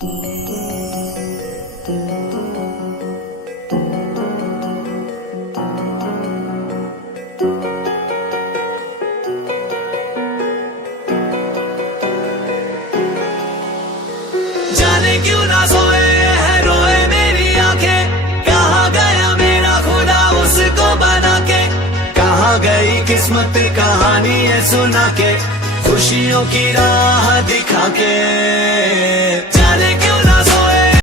जाने क्यों ना सोए है रोए मेरी आंखें, कहाँ गया मेरा खुदा उसको बना के, कहाँ गई किस्मत कहानी है सुना के, खुशियों की राह दिखा के। जाने